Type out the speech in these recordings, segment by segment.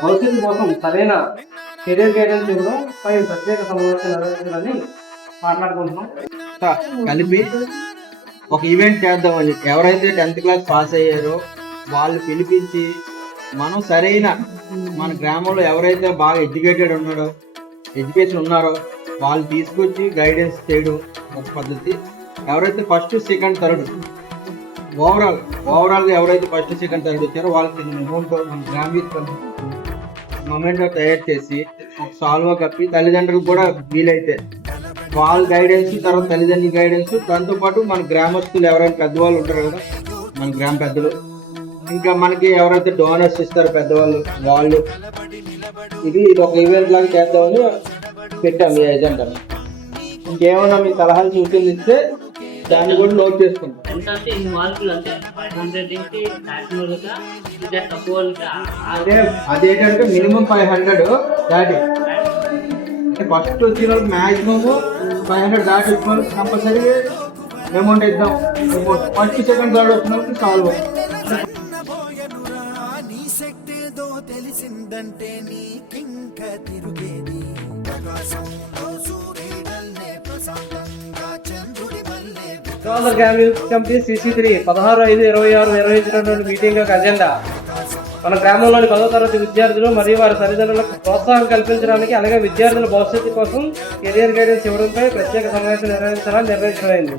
భవిష్యత్తు కోసం సరైన కెరీర్ గైడెన్స్ ఇవ్వడం పై ప్రత్యేక సమావేశం నిర్వహించాలని మాట్లాడుకుంటున్నాం. కలిపి ఒక ఈవెంట్ చేద్దామని ఎవరైతే 10th క్లాస్ పాస్ అయ్యారో వాళ్ళు పిలిపించి మనం సరైన మన గ్రామంలో ఎవరైతే బాగా ఎడ్యుకేషన్ ఉన్నారో వాళ్ళు తీసుకొచ్చి గైడెన్స్ చేయడం ఒక పద్ధతి. ఎవరైతే ఫస్ట్ సెకండ్ థర్డ్ ఓవరాల్గా ఎవరైతే ఫస్ట్ సెకండ్ థర్డ్ వచ్చారో వాళ్ళకి అమౌంట్ మన గ్రామీణ మొమెంటో తయారు చేసి ఒక సాల్వా కప్పి తల్లిదండ్రులకు కూడా వీలైతే వాళ్ళ గైడెన్స్, తర్వాత తల్లిదండ్రుల గైడెన్స్, దాంతోపాటు మన గ్రామస్తులు ఎవరైనా పెద్దవాళ్ళు ఉంటారు కదా మన గ్రామ పెద్దలు, ఇంకా మనకి ఎవరైతే డోనర్స్ ఇస్తారో పెద్దవాళ్ళు వాళ్ళు, ఇది ఒక ఈవెంట్ లాగా చేద్దామని పెట్టాము ఈ ఏజెంట్. ఇంకేమైనా మీ సలహాలు సూచనలు ఇస్తే దాన్ని కూడా నోట్ చేసుకుంటాం. అదేంటంటే మినిమం 500 దాటి, అంటే ఫస్ట్ వచ్చిన వాళ్ళకి మ్యాక్సిమం 500 దాటి వచ్చిన వాళ్ళకి కంపల్సరీ అమౌంట్ ఇద్దాం. ఫస్ట్ సెకండ్ థర్డ్ వచ్చిన వాళ్ళకి సాల్వ్. తెలిసిందంటే నీకింక తిరుగేది కమిటీ CC3 16/5/26 నిర్వహించినటువంటి మీటింగ్ యొక్క అజెండా మన గ్రామంలోని 10వ తరగతి విద్యార్థులు మరియు వారి తల్లిదండ్రులకు ప్రోత్సాహం కల్పించడానికి, అలాగే విద్యార్థుల భవిష్యత్తు కోసం కెరియర్ గైడెన్స్ ఇవ్వడంపై ప్రత్యేక సమావేశం నిర్వహించాలని నిర్ణయించడమైంది.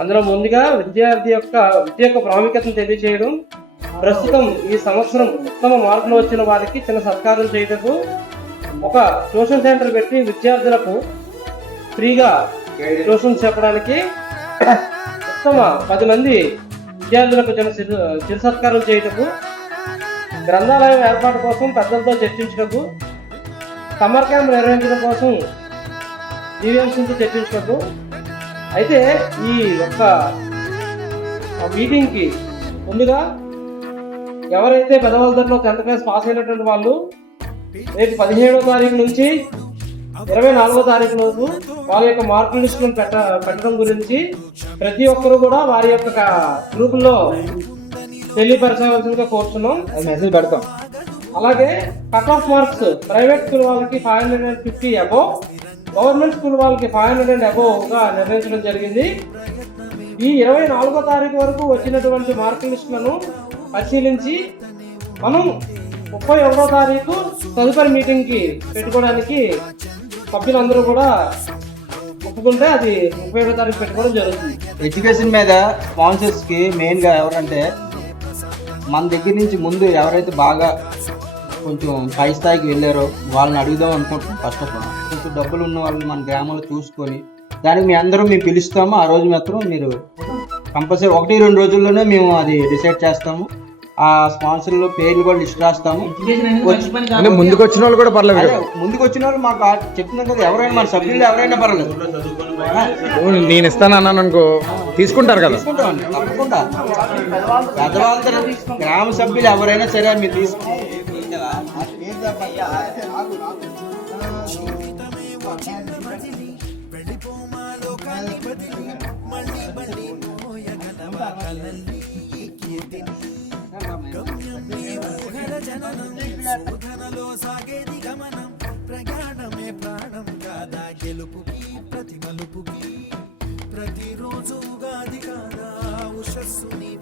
అందులో ముందుగా విద్య యొక్క ప్రాముఖ్యతను తెలియజేయడం, ప్రస్తుతం ఈ సంవత్సరం ఉత్తమ మార్కులు వచ్చిన వారికి చిన్న సత్కారం చేయటకు ఒక ట్యూషన్ సెంటర్ పెట్టి విద్యార్థులకు ఫ్రీగా ట్యూషన్ చెప్పడానికి ఉత్తమ 10 మంది విద్యార్థులకు చిరు సత్కారం చేయటకు, గ్రంథాలయం ఏర్పాటు కోసం పెద్దలతో చర్చించటకు, సమ్మర్ క్యాంప్ నిర్వహించడం కోసం జీవీఎంసీతో చర్చించటకు. అయితే ఈ యొక్క మీటింగ్కి ముందుగా ఎవరైతే పెద్దవాళ్ళలో 10th క్లాస్ పాస్ అయినటువంటి వాళ్ళు రేపు 17వ తారీఖు నుంచి 24వ తారీఖు లోపు వాళ్ళ యొక్క మార్కుల లిస్టులను పెట్టడం గురించి ప్రతి ఒక్కరు కూడా వారి యొక్క గ్రూపుల్లో తెలియపరచవలసిందిగా కోరుతున్నాం. మెసేజ్ పెడతాం. అలాగే cut off marks private school వాళ్ళకి 550 అబోవ్, గవర్నమెంట్ స్కూల్ వాళ్ళకి 500 అబోవ్గా నిర్ణయించడం జరిగింది. ఈ 24వ తారీఖు వరకు వచ్చినటువంటి మార్కుల లిస్టులను పరిశీలించి మనం 31వ తారీఖు తదుపరి మీటింగ్కి పెట్టుకోవడానికి సభ్యులందరూ కూడా ఒప్పుకుంటే అది 31వ తారీఖు పెట్టుకోవడం జరుగుతుంది. ఎడ్యుకేషన్ మీద స్పాన్సర్స్కి మెయిన్గా ఎవరంటే మన దగ్గర నుంచి ముందు ఎవరైతే బాగా కొంచెం పై స్థాయికి వెళ్ళారో వాళ్ళని అడుగుదాం అనుకుంటున్నాం. ఫస్ట్ ఆఫ్ ఆల్ కొంచెం డబ్బులు ఉన్న వాళ్ళని మన గ్రామంలో చూసుకొని దానికి మేము పిలుస్తాము. ఆ రోజు మాత్రం మీరు కంపల్సరీ 1-2 రోజుల్లోనే మేము అది డిసైడ్ చేస్తాము. ఆ స్పాన్సర్లో పేర్లు కూడా లిస్ట్ రాస్తాము. ముందుకు వచ్చిన వాళ్ళు కూడా పర్లేదు, ముందుకు వచ్చిన వాళ్ళు మాకు చెప్తున్నాం కదా, ఎవరైనా మన సభ్యులు ఎవరైనా పర్లేదు. నేను ఇస్తాను అన్నాను అనుకో, తీసుకుంటారు కదా. తీసుకుంటాం తప్పకుండా. పెద్దవాళ్ళతో గ్రామ సభ్యులు ఎవరైనా సరే మీరు తీసుకుంటాం. సాగేది గమనం, ప్రయాణమే ప్రాణం కాదా, గెలుపుకి ప్రతి మలుపుకి ప్రతిరోజు ఉగాది కాదా, ఉషస్సుని